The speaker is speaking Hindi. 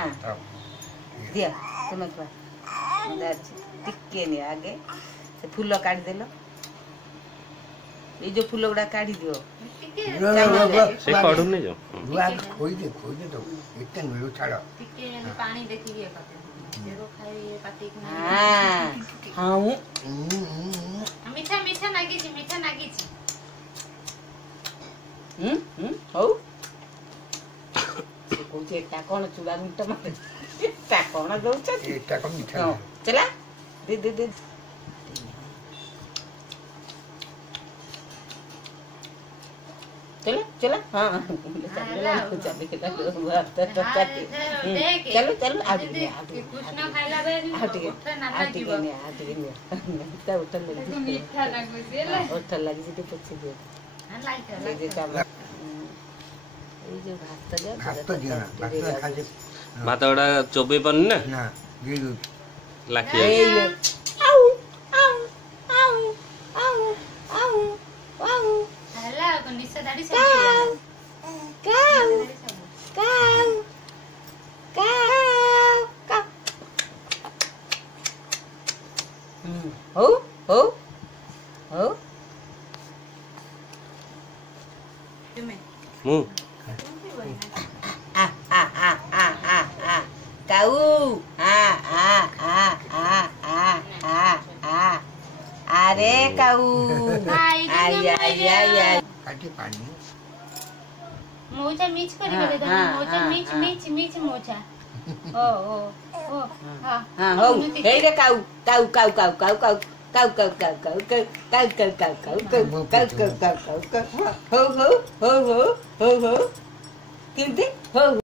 हां दिया तुम को टिके नहीं आगे से फूल काट देलो ये जो फूल गुड़ा काढ़ी दियो से काढून नहीं जो दुआ खोई दे तो इतने मिलो छाड़ो टिके पानी देखी ये करते जेरो खाई ये पाती को हां हां मीठा मीठा नागी छी हो से कोचे एटा कोन चुड़ा मिटा मारे एटा कोन दउ छ एटा कम मीठा चला दे दे दे चलो चलो हाँ चलो चलो भात गुड़ा चोबे पानी ना लाखिया हो हो हो मु आ काऊ अरे काऊ आई काटी पानी मोचा मिक्स करी दे दो मोचा मिक्स मोचा ओ हां हो हे रे काऊ काऊ काऊ काऊ काऊ काऊ काऊ काऊ काऊ काऊ काऊ काऊ काऊ काऊ काऊ काऊ हो हो हो हो हो हो किंती हो